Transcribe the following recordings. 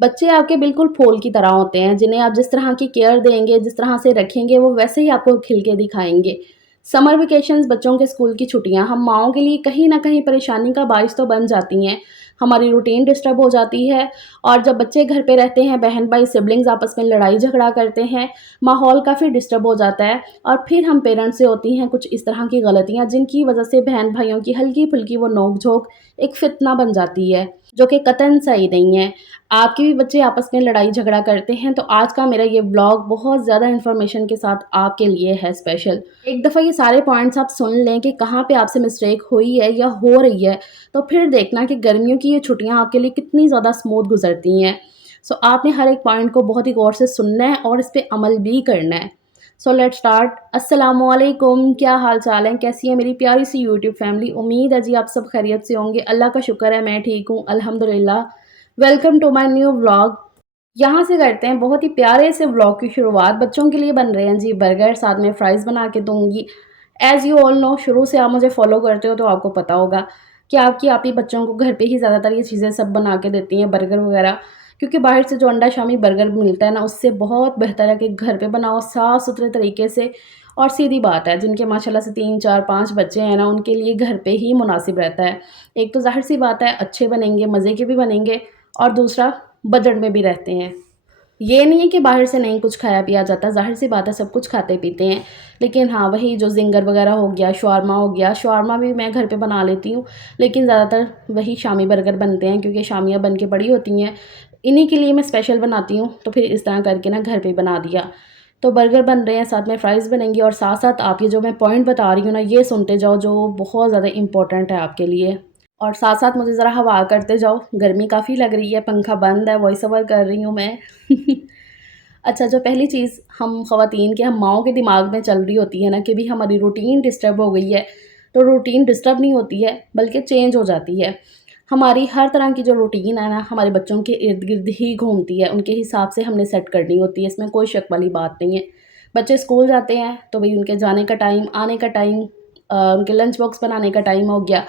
बच्चे आपके बिल्कुल फूल की तरह होते हैं, जिन्हें आप जिस तरह की केयर देंगे, जिस तरह से रखेंगे, वो वैसे ही आपको खिल के दिखाएँगे। समर वेकेशंस, बच्चों के स्कूल की छुट्टियाँ, हम माँओं के लिए कहीं न कहीं परेशानी का बाइस तो बन जाती हैं। हमारी रूटीन डिस्टर्ब हो जाती है और जब बच्चे घर पे रहते हैं, बहन-भाई, सिबलिंग्स आपस में लड़ाई-झगड़ा करते हैं, माहौल काफ़ी डिस्टर्ब हो जाता है और फिर हम पेरेंट्स से होती हैं कुछ इस तरह की गलतियाँ, जिनकी वजह से बहन-भाइयों की हल्की-फुल्की वो नोक-झोंक एक फ़ितना बन जाती है, जो कि कतई सही नहीं है। आपके भी बच्चे आपस में लड़ाई झगड़ा करते हैं, तो आज का मेरा ये व्लॉग बहुत ज़्यादा इन्फॉर्मेशन के साथ आपके लिए है स्पेशल। एक दफ़ा ये सारे पॉइंट्स आप सुन लें कि कहाँ पे आपसे मिस्टेक हुई है या हो रही है, तो फिर देखना कि गर्मियों की ये छुट्टियाँ आपके लिए कितनी ज़्यादा स्मूथ गुज़रती हैं। सो आपने हर एक पॉइंट को बहुत ही गौर से सुनना है और इस पे अमल भी करना है। So let's start. अस्सलामुअलैकुम, क्या हाल-चाल है? कैसी है मेरी प्यारी सी यूट्यूब फैमिली? उम्मीद है जी आप सब खैरियत से होंगे। अल्लाह का शुक्र है मैं ठीक हूँ, अल्हम्दुलिल्लाह। Welcome to my new vlog. यहाँ से करते हैं बहुत ही प्यारे से व्लॉग की शुरुआत। बच्चों के लिए बन रहे हैं जी बर्गर, साथ में फ्राइज़ बना के दूँगी। एज़ यू ऑल नो, शुरू से आप मुझे फ़ॉलो करते हो तो आपको पता होगा कि आपकी आप ही बच्चों को घर पे ही ज़्यादातर ये चीज़ें सब बना के देती हैं, बर्गर वगैरह। क्योंकि बाहर से जो अंडा शामी बर्गर मिलता है ना, उससे बहुत बेहतर है कि घर पे बनाओ साफ़-सुथरे तरीके से। और सीधी बात है, जिनके माशाल्लाह से 3, 4, 5 बच्चे हैं ना, उनके लिए घर पे ही मुनासिब रहता है। एक तो ज़ाहिर-सी बात है अच्छे बनेंगे, मज़े के भी बनेंगे और दूसरा बजट में भी रहते हैं। ये नहीं है कि बाहर से नहीं कुछ खाया-पिया जाता, ज़ाहिर-सी बात है सब कुछ खाते-पीते हैं। लेकिन हाँ, वही जो ज़िंगर वगैरह हो गया, शवारमा हो गया, शवारमा भी मैं घर पे बना लेती हूँ, लेकिन ज़्यादातर वही शामी बर्गर बनते हैं क्योंकि शामियाँ बन के पड़ी होती हैं। इन्हीं के लिए मैं स्पेशल बनाती हूँ, तो फिर इस तरह करके ना घर पे बना दिया। तो बर्गर बन रहे हैं, साथ में फ्राइज़ बनेंगी और साथ-साथ आप ये जो मैं पॉइंट बता रही हूँ ना, ये सुनते जाओ जो बहुत ज़्यादा इम्पोर्टेंट है आपके लिए। और साथ-साथ मुझे ज़रा हवा करते जाओ, गर्मी काफ़ी लग रही है, पंखा बंद है, वॉइस ओवर कर रही हूँ मैं। अच्छा, जो पहली चीज़ हम ख़वातीन के, हम माँओं के दिमाग में चल रही होती है ना कि भई हमारी रूटीन डिस्टर्ब हो गई है, तो रूटीन डिस्टर्ब नहीं होती है, बल्कि चेंज हो जाती है। हमारी हर तरह की जो रूटीन है ना, हमारे बच्चों के इर्द-गिर्द ही घूमती है, उनके हिसाब से हमने सेट करनी होती है, इसमें कोई शक वाली बात नहीं है। बच्चे स्कूल जाते हैं, तो भई उनके जाने का टाइम, आने का टाइम, उनके लंच बॉक्स बनाने का टाइम हो गया।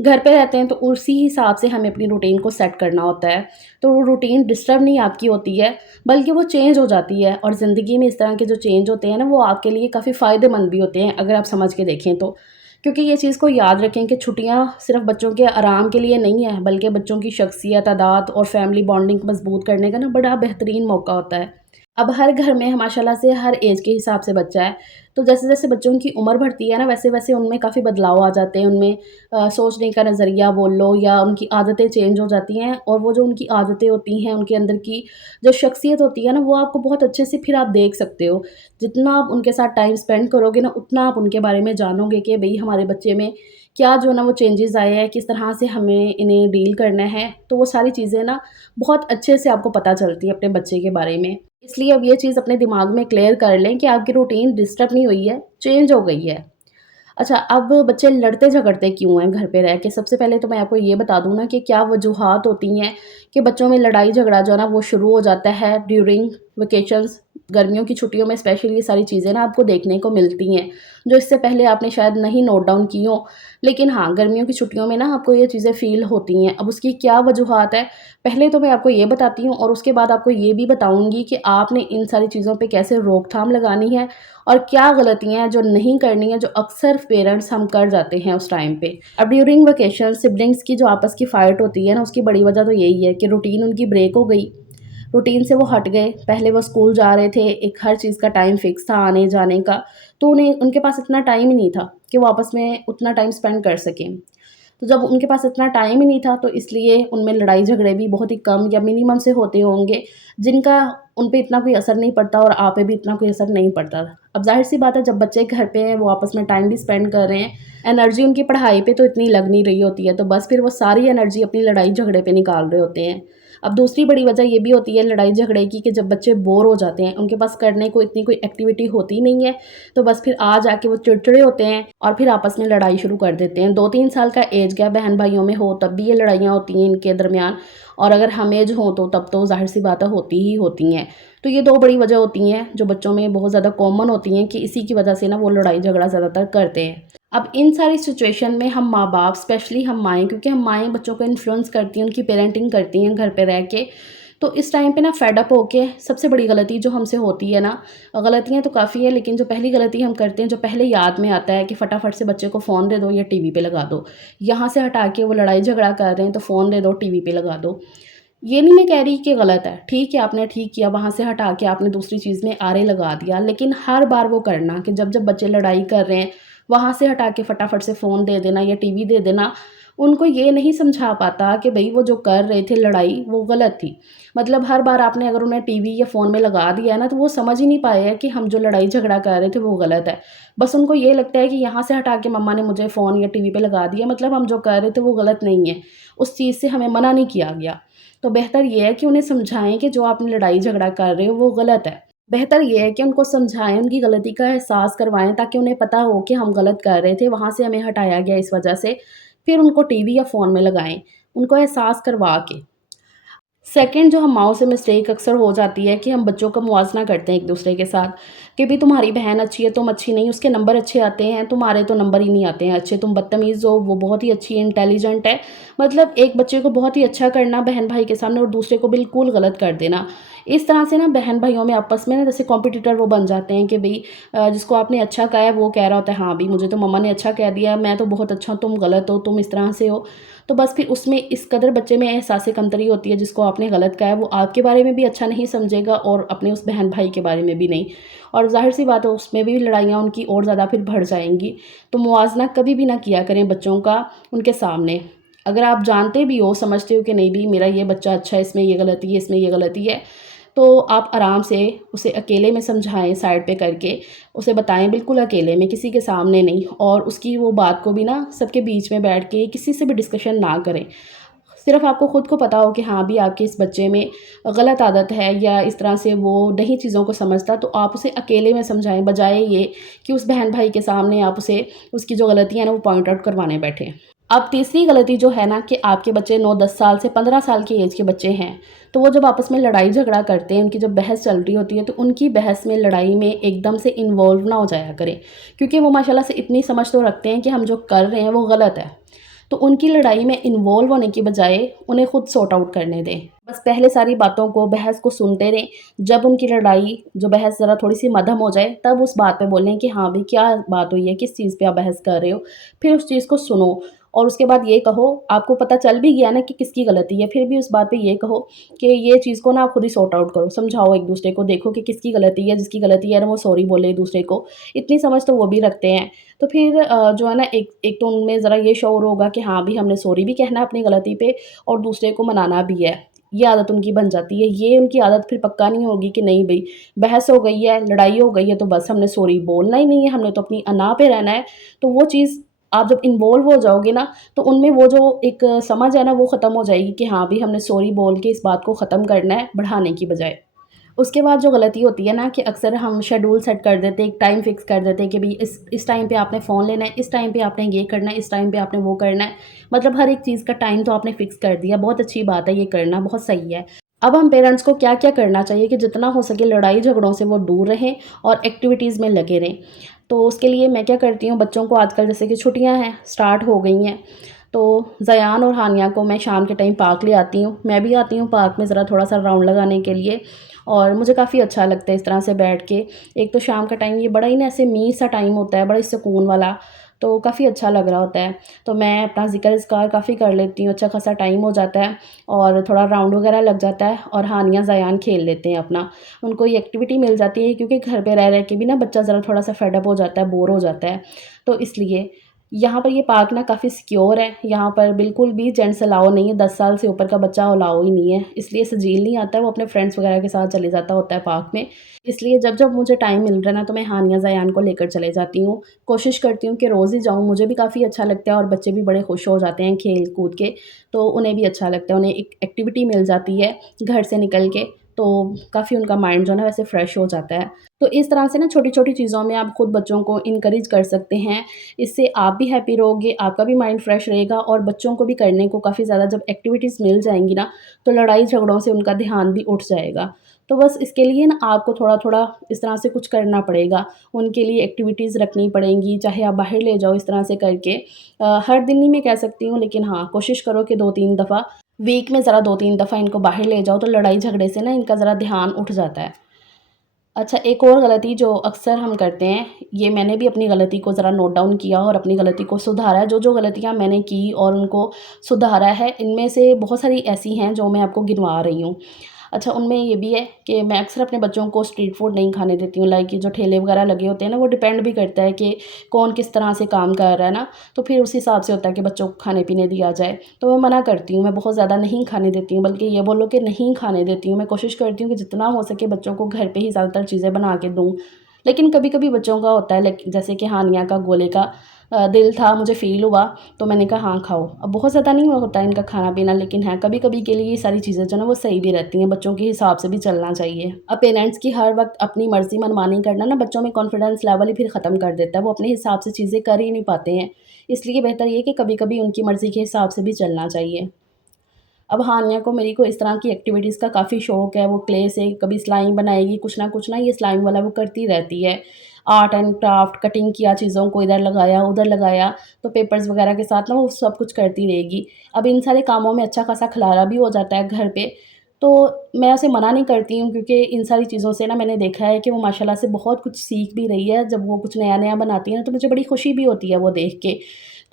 घर पे रहते हैं तो उसी हिसाब से हमें अपनी रूटीन को सेट करना होता है। तो वो रूटीन डिस्टर्ब नहीं आपकी होती है, बल्कि वो चेंज हो जाती है और ज़िंदगी में इस तरह के जो चेंज होते हैं ना, वो आपके लिए काफ़ी फ़ायदेमंद भी होते हैं, अगर आप समझ के देखें तो। क्योंकि ये चीज़ को याद रखें कि छुट्टियाँ सिर्फ़ बच्चों के आराम के लिए नहीं है, बल्कि बच्चों की शख्सियत, आदत और फैमिली बॉन्डिंग मज़बूत करने का ना बड़ा बेहतरीन मौका होता है। अब हर घर में माशाल्लाह से हर ऐज के हिसाब से बच्चा है, तो जैसे-जैसे बच्चों की उम्र बढ़ती है ना, वैसे-वैसे उनमें काफ़ी बदलाव आ जाते हैं, उनमें सोचने का नज़रिया बोल लो या उनकी आदतें चेंज हो जाती हैं और वो जो उनकी आदतें होती हैं, उनके अंदर की जो शख्सियत होती है ना, वो आपको बहुत अच्छे से फिर आप देख सकते हो। जितना आप उनके साथ टाइम स्पेंड करोगे ना, उतना आप उनके बारे में जानोगे कि भई हमारे बच्चे में क्या जो है ना वो चेंजेज़ आए हैं, किस तरह से हमें इन्हें डील करना है। तो वो सारी चीज़ें ना बहुत अच्छे से आपको पता चलती है अपने बच्चे के बारे में। इसलिए अब ये चीज़ अपने दिमाग में क्लियर कर लें कि आपकी रूटीन डिस्टर्ब नहीं हुई है, चेंज हो गई है। अच्छा, अब बच्चे लड़ते-झगड़ते क्यों हैं घर पे रह के? सबसे पहले तो मैं आपको ये बता दूँ ना कि क्या वजूहात होती हैं कि बच्चों में लड़ाई-झगड़ा जो है ना वो शुरू हो जाता है ड्यूरिंग वेकेशंस। गर्मियों की छुट्टियों में स्पेशली ये सारी चीज़ें ना आपको देखने को मिलती हैं, जो इससे पहले आपने शायद नहीं नोट डाउन की हों। लेकिन हाँ, गर्मियों की छुट्टियों में ना आपको ये चीज़ें फ़ील होती हैं। अब उसकी क्या वजूहात है, पहले तो मैं आपको ये बताती हूँ और उसके बाद आपको ये भी बताऊँगी कि आपने इन सारी चीज़ों पे कैसे रोकथाम लगानी है और क्या गलतियाँ हैं जो नहीं करनी है, जो अक्सर पेरेंट्स हम कर जाते हैं उस टाइम पे। अब ड्यूरिंग वेकेशन सिबलिंग्स की जो आपस की फ़ाइट होती है ना, उसकी बड़ी वजह तो यही है कि रूटीन उनकी ब्रेक हो गई। रूटीन से वो हट गए, पहले वो स्कूल जा रहे थे, एक हर चीज़ का टाइम फ़िक्स था आने-जाने का, तो उन्हें उनके पास इतना टाइम ही नहीं था कि वो आपस में उतना टाइम स्पेंड कर सकें। तो जब उनके पास इतना टाइम ही नहीं था, तो इसलिए उनमें लड़ाई-झगड़े भी बहुत ही कम या मिनिमम से होते होंगे, जिनका उन पे इतना कोई असर नहीं पड़ता और आप पे भी इतना कोई असर नहीं पड़ता। अब ज़ाहिर-सी बात है, जब बच्चे घर पे हैं, वो आपस में टाइम भी स्पेंड कर रहे हैं, एनर्जी उनकी पढ़ाई पे तो इतनी लग नहीं रही होती है, तो बस फिर वो सारी एनर्जी अपनी लड़ाई-झगड़े पे निकाल रहे होते हैं। अब दूसरी बड़ी वजह ये भी होती है लड़ाई-झगड़े की कि जब बच्चे बोर हो जाते हैं, उनके पास करने को इतनी कोई एक्टिविटी होती नहीं है, तो बस फिर आ जाके वो चिड़चिड़े होते हैं और फिर आपस में लड़ाई शुरू कर देते हैं। 2-3 साल का एज गैप बहन-भाइयों में हो, तब भी ये लड़ाइयाँ होती हैं इनके दरमियान और अगर हम एज हों, तो तब तो ज़ाहिर-सी बात है होती ही होती हैं। तो ये 2 बड़ी वजह होती हैं, जो बच्चों में बहुत ज़्यादा कॉमन होती हैं कि इसी की वजह से ना वो लड़ाई-झगड़ा ज़्यादातर करते हैं। अब इन सारी सिचुएशन में हम माँ-बाप, स्पेशली हम माएँ, क्योंकि हम माएँ बच्चों को इन्फ्लुएंस करती हैं, उनकी पेरेंटिंग करती हैं घर पे रह के, तो इस टाइम पे ना फेड अप होके सबसे बड़ी गलती जो हमसे होती है ना, गलतियाँ तो काफ़ी है लेकिन जो पहली गलती हम करते हैं, जो पहले याद में आता है कि फटाफट से बच्चे को फ़ोन दे दो या टीवी पे लगा दो। यहाँ से हटा के वो लड़ाई झगड़ा कर रहे हैं तो फ़ोन दे दो, टीवी पे लगा दो। ये नहीं मैं कह रही कि गलत है, ठीक है आपने ठीक किया, वहाँ से हटा के आपने दूसरी चीज़ में आरे लगा दिया, लेकिन हर बार वो करना कि जब-जब बच्चे लड़ाई कर रहे हैं, वहाँ से हटा के फटाफट से फ़ोन दे देना या टीवी दे देना, उनको ये नहीं समझा पाता कि भई वो जो कर रहे थे लड़ाई, वो गलत थी। मतलब हर बार आपने अगर उन्हें टीवी या फ़ोन में लगा दिया है ना, तो वो समझ ही नहीं पाए हैं कि हम जो लड़ाई झगड़ा कर रहे थे, वो गलत है। बस उनको ये लगता है कि यहाँ से हटा के मम्मा ने मुझे फ़ोन या टीवी पे लगा दिया, मतलब हम जो कर रहे थे, वो गलत नहीं है। उस चीज़ से हमें मना नहीं किया गया। तो बेहतर ये है कि उन्हें समझाएँ कि जो आपने लड़ाई झगड़ा कर रहे हो वो गलत है। बेहतर ये है कि उनको समझाएँ, उनकी गलती का एहसास करवाएँ ताकि उन्हें पता हो कि हम गलत कर रहे थे, वहाँ से हमें हटाया गया इस वजह से। फिर उनको टीवी या फ़ोन में लगाएँ, उनको एहसास करवा के। सेकंड जो हम माँओं से मिस्टेक अक्सर हो जाती है कि हम बच्चों का मुवाज़ना करते हैं एक-दूसरे के साथ कि भई तुम्हारी बहन अच्छी है, तुम अच्छी नहीं, उसके नंबर अच्छे आते हैं, तुम्हारे तो नंबर ही नहीं आते हैं अच्छे, तुम बदतमीज़ हो, वो बहुत ही अच्छी है, इंटेलिजेंट है। मतलब एक बच्चे को बहुत ही अच्छा करना बहन-भाई के सामने और दूसरे को बिल्कुल गलत कर देना। इस तरह से ना बहन-भाइयों में आपस में ना जैसे कॉम्पिटिटर वो बन जाते हैं कि भई जिसको आपने अच्छा कहा है वो कह रहा होता है, हाँ, भई मुझे तो मम्मा ने अच्छा कह दिया, मैं तो बहुत अच्छा हूँ, तुम गलत हो, तुम इस तरह से हो। तो बस फिर उसमें इस कदर बच्चे में एहसास-ए कमतरी होती है जिसको आपने गलत कहा है, वो आपके बारे में भी अच्छा नहीं समझेगा और अपने उस बहन-भाई के बारे में भी नहीं। और ज़ाहिर-सी बात है उसमें भी लड़ाइयाँ उनकी और ज़्यादा फिर बढ़ जाएँगी। तो मुवाज़ना कभी भी ना किया करें बच्चों का उनके सामने। अगर आप जानते भी हो, समझते हो कि नहीं भई मेरा ये बच्चा अच्छा है, इसमें ये गलती है, इसमें ये गलती है, तो आप आराम से उसे अकेले में समझाएँ साइड पे करके, उसे बताएँ बिल्कुल अकेले में, किसी के सामने नहीं और उसकी वो बात को भी ना सबके बीच में बैठ के किसी से भी डिस्कशन ना करें। सिर्फ़ आपको खुद को पता हो कि हाँ, अभी आपके इस बच्चे में गलत आदत है या इस तरह से वो नहीं चीज़ों को समझता, तो आप उसे अकेले में समझाएँ, बजाए ये कि उस बहन-भाई के सामने आप उसे उसकी जो गलतियाँ हैं ना, वो पॉइंट आउट करवाने बैठें। अब तीसरी गलती जो है ना कि आपके बच्चे 9-10 साल से 15 साल की एज के बच्चे हैं, तो वो जब आपस में लड़ाई झगड़ा करते हैं, उनकी जब बहस चल रही होती है, तो उनकी बहस में, लड़ाई में एकदम से इन्वॉल्व ना हो जाया करें। क्योंकि वो माशाल्लाह से इतनी समझ तो रखते हैं कि हम जो कर रहे हैं वो गलत है। तो उनकी लड़ाई में इन्वॉल्व होने की बजाय उन्हें खुद सॉर्ट आउट करने दें। बस पहले सारी बातों को, बहस को सुनते रहें, जब उनकी लड़ाई जो बहस ज़रा थोड़ी-सी मद्धम हो जाए, तब उस बात पे बोलें कि हाँ, भई क्या बात हुई है, किस चीज़ पे आप बहस कर रहे हो? फिर उस चीज़ को सुनो और उसके बाद ये कहो, आपको पता चल भी गया ना कि किसकी गलती है, फिर भी उस बात पे ये कहो कि ये चीज़ को ना आप खुद ही सॉर्ट आउट करो, समझाओ एक-दूसरे को, देखो कि किसकी गलती है, जिसकी गलती है ना वो सॉरी बोले एक-दूसरे को। इतनी समझ तो वो भी रखते हैं। तो फिर जो है ना एक एक तो उनमें ज़रा ये शऊर होगा कि हाँ, भई हमने सॉरी भी कहना है अपनी गलती पे और दूसरे को मनाना भी है। ये आदत उनकी बन जाती है। ये उनकी आदत फिर पक्का नहीं होगी कि नहीं भई बहस हो गई है, लड़ाई हो गई है तो बस हमने सॉरी बोलना ही नहीं है, हमने तो अपनी अना पे रहना है। तो वो चीज़ आप जब इन्वॉल्व हो जाओगे ना, तो उनमें वो जो एक समझ है ना वो ख़त्म हो जाएगी कि हाँ, भई हमने सॉरी बोल के इस बात को ख़त्म करना है, बढ़ाने की बजाय। उसके बाद जो गलती होती है ना कि अक्सर हम शेड्यूल सेट कर देते हैं, एक टाइम फ़िक्स कर देते हैं कि भई इस टाइम पे आपने फ़ोन लेना है, इस टाइम पे आपने ये करना है, इस टाइम पे आपने वो करना है। मतलब हर एक चीज़ का टाइम तो आपने फ़िक्स कर दिया, बहुत अच्छी बात है ये करना, बहुत सही है। अब हम पेरेंट्स को क्या-क्या करना चाहिए कि जितना हो सके लड़ाई झगड़ों से वो दूर रहें और एक्टिविटीज़ में लगे रहें। तो उसके लिए मैं क्या करती हूँ, बच्चों को आजकल जैसे कि छुट्टियाँ हैं, स्टार्ट हो गई हैं, तो ज़यान और हानिया को मैं शाम के टाइम पार्क ले आती हूँ। मैं भी आती हूँ पार्क में ज़रा थोड़ा-सा राउंड लगाने के लिए और मुझे काफ़ी अच्छा लगता है इस तरह से बैठ के। एक तो शाम का टाइम ये बड़ा ही ना ऐसे मी सा टाइम होता है, बड़ा ही सुकून वाला, तो काफ़ी अच्छा लग रहा होता है। तो मैं अपना ज़िक्र-अज़कार काफ़ी कर लेती हूँ, अच्छा खासा टाइम हो जाता है और थोड़ा राउंड वगैरह लग जाता है और हानिया ज़यान खेल लेते हैं अपना। उनको ये एक्टिविटी मिल जाती है क्योंकि घर पे रह-रह के भी ना बच्चा ज़रा थोड़ा-सा फेड अप हो जाता है, बोर हो जाता है। तो इसलिए यहाँ पर ये पार्क ना काफ़ी सिक्योर है, यहाँ पर बिल्कुल भी जेंट्स अलाउ नहीं है, 10 साल से ऊपर का बच्चा अलाउ ही नहीं है, इसलिए सजील नहीं आता है, वो अपने फ्रेंड्स वगैरह के साथ चले जाता होता है पार्क में। इसलिए जब-जब मुझे टाइम मिल रहा है ना, तो मैं हानिया ज़यान को लेकर चले जाती हूँ। कोशिश करती हूँ कि रोज़ ही जाऊँ, मुझे भी काफ़ी अच्छा लगता है और बच्चे भी बड़े खुश हो जाते हैं खेल-कूद के, तो उन्हें भी अच्छा लगता है, उन्हें एक एक्टिविटी मिल जाती है घर से निकल के, तो काफ़ी उनका माइंड जो है ना वैसे फ्रेश हो जाता है। तो इस तरह से ना छोटी-छोटी चीज़ों में आप खुद बच्चों को इनकरेज कर सकते हैं। इससे आप भी हैप्पी रहोगे, आपका भी माइंड फ्रेश रहेगा और बच्चों को भी करने को काफ़ी ज़्यादा जब एक्टिविटीज़ मिल जाएँगी ना, तो लड़ाई झगड़ों से उनका ध्यान भी उठ जाएगा। तो बस इसके लिए ना आपको थोड़ा-थोड़ा इस तरह से कुछ करना पड़ेगा। उनके लिए एक्टिविटीज़ रखनी पड़ेंगी, चाहे आप बाहर ले जाओ इस तरह से करके। हर दिन नहीं मैं कह सकती हूँ लेकिन हाँ, कोशिश करो कि 2-3 दफ़ा वीक में ज़रा 2-3 दफ़ा इनको बाहर ले जाओ तो लड़ाई झगड़े से ना इनका ज़रा ध्यान उठ जाता है। अच्छा, एक और गलती जो अक्सर हम करते हैं, ये मैंने भी अपनी गलती को ज़रा नोट डाउन किया और अपनी गलती को सुधारा है। जो-जो गलतियाँ मैंने की और उनको सुधारा है, इनमें से बहुत सारी ऐसी हैं जो मैं आपको गिनवा रही हूँ। अच्छा, उनमें ये भी है कि मैं अक्सर अपने बच्चों को स्ट्रीट फूड नहीं खाने देती हूँ। लाइक ये जो ठेले वगैरह लगे होते हैं ना, वो डिपेंड भी करता है कि कौन किस तरह से काम कर रहा है ना, तो फिर उस हिसाब से होता है कि बच्चों को खाने-पीने दिया जाए। तो मैं मना करती हूँ, मैं बहुत ज़्यादा नहीं खाने देती हूँ, बल्कि ये बोलो कि नहीं खाने देती हूँ। मैं कोशिश करती हूँ कि जितना हो सके बच्चों को घर पे ही ज़्यादातर चीज़ें बना के दूँ। लेकिन कभी-कभी बच्चों का होता है, लाइक जैसे कि हानिया का गोले का दिल था, मुझे फ़ील हुआ, तो मैंने कहा हाँ, खाओ। अब बहुत ज़्यादा नहीं होता है इनका खाना-पीना, लेकिन हाँ, कभी-कभी के लिए ये सारी चीज़ें जो है ना वो सही भी रहती हैं, बच्चों के हिसाब से भी चलना चाहिए। अब पेरेंट्स की हर वक़्त अपनी मर्ज़ी मनमानी करना ना बच्चों में कॉन्फिडेंस लेवल ही फिर ख़त्म कर देता है, वो अपने हिसाब से चीज़ें कर ही नहीं पाते हैं। इसलिए बेहतर ये है कि कभी-कभी उनकी मर्ज़ी के हिसाब से भी चलना चाहिए। अब हानिया को मेरी को इस तरह की एक्टिविटीज़ का काफ़ी शौक है, वो क्ले से कभी स्लाइम बनाएगी, कुछ ना ये स्लाइम वाला वो करती रहती है। आर्ट एंड क्राफ्ट, कटिंग किया चीज़ों को इधर लगाया, उधर लगाया, तो पेपर्स वगैरह के साथ ना वो सब कुछ करती रहेगी। अब इन सारे कामों में अच्छा खासा खिलारा भी हो जाता है घर पे, तो मैं उसे मना नहीं करती हूँ क्योंकि इन सारी चीज़ों से ना मैंने देखा है कि वो माशाल्लाह से बहुत कुछ सीख भी रही है। जब वो कुछ नया-नया बनाती है ना, तो मुझे बड़ी खुशी भी होती है वो देख के।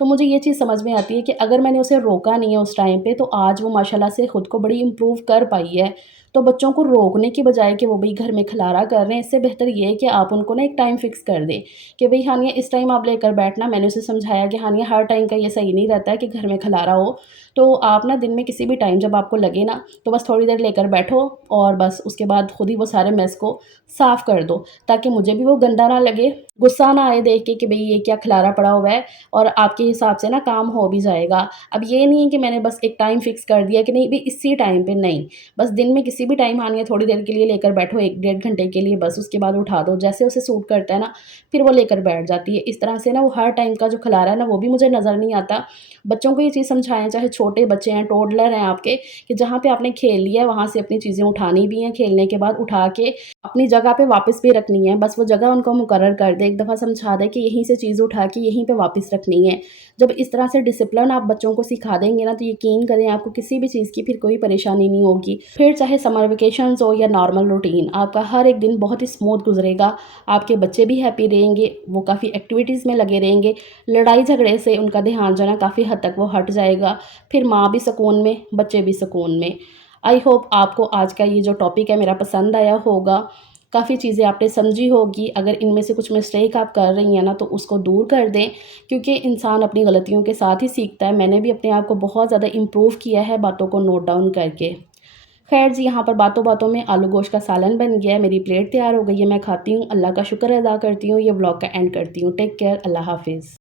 तो मुझे ये चीज़ समझ में आती है कि अगर मैंने उसे रोका नहीं है उस टाइम पे, तो आज वो माशाल्लाह से खुद को बड़ी इम्प्रूव कर पाई है। तो बच्चों को रोकने की बजाय कि वो भई घर में खिलारा कर रहे हैं, इससे बेहतर ये है कि आप उनको ना एक टाइम फ़िक्स कर दें कि भई हानिया इस टाइम आप लेकर बैठना। मैंने उसे समझाया कि हानिया हर टाइम का ये सही नहीं रहता है कि घर में खिलारा हो। तो आप ना दिन में किसी भी टाइम जब आपको लगे ना, तो बस थोड़ी देर लेकर बैठो और बस उसके बाद खुद ही वो सारे मेस को साफ़ कर दो, ताकि मुझे भी वो गंदा ना लगे, गुस्सा ना आए देख के कि भई ये क्या खिलारा पड़ा हुआ है, और आपके हिसाब से ना काम हो भी जाएगा। अब ये नहीं है कि मैंने बस एक टाइम फ़िक्स कर दिया कि नहीं भई इसी टाइम पे, नहीं। बस दिन में किसी भी टाइम आनी है, थोड़ी देर के लिए लेकर बैठो, 1 डेढ़ घंटे के लिए बस, उसके बाद उठा दो। जैसे उसे सूट करता है ना, फिर वो लेकर बैठ जाती है। इस तरह से ना वो हर टाइम का जो खिलारा है ना, वो भी मुझे नज़र नहीं आता। बच्चों को ये चीज़ समझाएँ, चाहे छोटे बच्चे हैं, टोडलर हैं आपके, कि जहाँ पे आपने खेल लिया है, वहाँ से अपनी चीज़ें उठानी भी हैं, खेलने के बाद उठा के अपनी जगह पे वापस भी रखनी है। बस वो जगह उनको मुकर्रर कर दें, एक दफ़ा समझा दें कि यहीं से चीज़ उठा के यहीं पे वापस रखनी है। जब इस तरह से डिसिप्लिन आप बच्चों को सिखा देंगे ना, तो यकीन करें आपको किसी भी चीज़ की फिर कोई परेशानी नहीं होगी। फिर चाहे समर वेकेशंस हो या नॉर्मल रूटीन, आपका हर एक दिन बहुत ही स्मूथ गुज़रेगा। आपके बच्चे भी हैप्पी रहेंगे, वो काफ़ी एक्टिविटीज़ में लगे रहेंगे। लड़ाई झगड़े से उनका ध्यान जो है ना काफ़ी हद तक वो हट जाएगा। फिर माँ भी सुकून में, बच्चे भी सुकून में। आई होप आपको आज का ये जो टॉपिक है मेरा पसंद आया होगा। काफ़ी चीज़ें आपने समझी होगी। अगर इनमें से कुछ मिस्टेक आप कर रही हैं ना, तो उसको दूर कर दें, क्योंकि इंसान अपनी गलतियों के साथ ही सीखता है। मैंने भी अपने आप को बहुत ज़्यादा इम्प्रूव किया है बातों को नोट डाउन करके। खैर जी, यहाँ पर बातों-बातों में आलू गोश्त का सालन बन गया है, मेरी प्लेट तैयार हो गई है, मैं खाती हूँ, अल्लाह का शुक्र अदा करती हूँ, ये व्लॉग का एंड करती हूँ। टेक केयर, अल्लाह हाफ़िज़।